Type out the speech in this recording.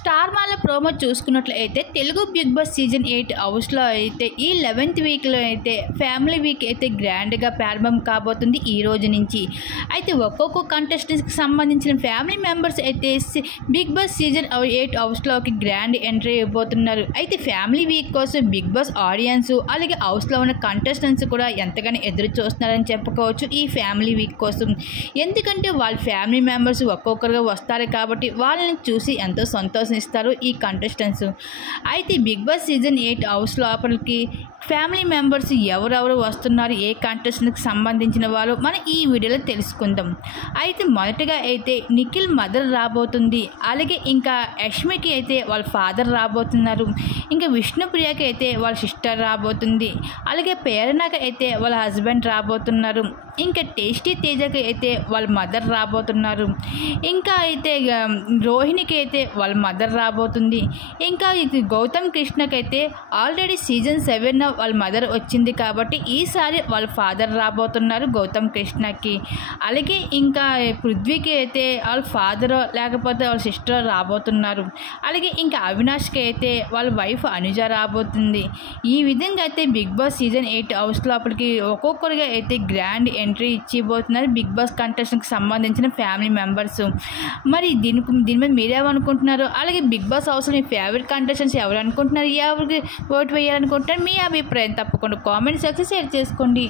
Star మాల promo చూసుకున్నట్లయితే Telugu big boss season 8 హౌస్లో అయితే ఈ 11th వీక్లో అయితే ఫ్యామిలీ వీక్ అయితే గ్రాండ్గా ప్రారంభం కాబోతుంది ఈ రోజు నుంచి. అయితే ఒక్కొక్క కంటెస్టెంట్స్కి సంబంధించిన ఫ్యామిలీ మెంబర్స్ అయితే బిగ్ బాస్ సీజన్ 8 హౌస్లోకి గ్రాండ్ ఎంట్రీ అయిపోతున్నారు. అయితే ఫ్యామిలీ వీక్ కోసం బిగ్ బాస్ ఆడియన్స్ అలాగే హౌస్లో ఉన్న కంటెస్టెంట్స్ కూడా ఎంతగానో ఎదురు చూస్తున్నారని చెప్పుకోవచ్చు ఈ ఫ్యామిలీ వీక్ కోసం. ఎందుకంటే వాళ్ళ ఫ్యామిలీ మెంబర్స్ ఒక్కొక్కరుగా వస్తారు కాబట్టి వాళ్ళని చూసి ఎంతో సంతోషిస్తారు ఈ కంటెస్టెంట్స్. అయితే బిగ్ బాస్ సీజన్ 8 హౌస్ లోపలికి ఫ్యామిలీ మెంబర్స్ ఎవరెవరు వస్తున్నారు, ఏ కంటెస్టెంట్కి సంబంధించిన వాళ్ళు మనం ఈ వీడియోలో తెలుసుకుందాం. అయితే మొదటగా అయితే నిఖిల్ మదర్ రాబోతుంది, అలాగే ఇంకా యష్మికి అయితే వాళ్ళ ఫాదర్ రాబోతున్నారు, ఇంకా విష్ణుప్రియకి అయితే వాళ్ళ సిస్టర్ రాబోతుంది, అలాగే ప్రేరణకి అయితే వాళ్ళ హస్బెండ్ రాబోతున్నారు, ఇంకా టేస్టీ తేజకి అయితే వాళ్ళ మదర్ రాబోతున్నారు, ఇంకా అయితే రోహిణికి అయితే వాళ్ళ మదర్ రాబోతుంది, ఇంకా ఇది గౌతమ్ కృష్ణకి అయితే ఆల్రెడీ సీజన్ 7 వాళ్ళ మదర్ వచ్చింది కాబట్టి ఈసారి వాళ్ళ ఫాదర్ రాబోతున్నారు గౌతమ్ కృష్ణకి, అలాగే ఇంకా పృథ్వీకి అయితే వాళ్ళ ఫాదర్ లేకపోతే వాళ్ళ సిస్టర్ రాబోతున్నారు, అలాగే ఇంకా అవినాష్కి అయితే వాళ్ళ వైఫ్ అనుజ రాబోతుంది. ఈ విధంగా అయితే బిగ్ బాస్ సీజన్ 8 హౌస్ లోపలికి ఒక్కొక్కరిగా అయితే గ్రాండ్ ఎంట్రీ ఇచ్చిపోతున్నారు బిగ్ బాస్ కంటెస్టెంట్కి సంబంధించిన ఫ్యామిలీ మెంబర్స్. మరి దీని మీద మీరేమనుకుంటున్నారు, అలాగే బిగ్ బాస్ హౌస్లో మీ ఫేవరెట్ కంటెస్టెంట్స్ ఎవరు అనుకుంటున్నారు, ఎవరికి ఓటు వేయాలనుకుంటున్నారు, మీ అభిప్రాయం తప్పకుండా కామెంట్ సెక్షన్ షేర్ చేసుకోండి.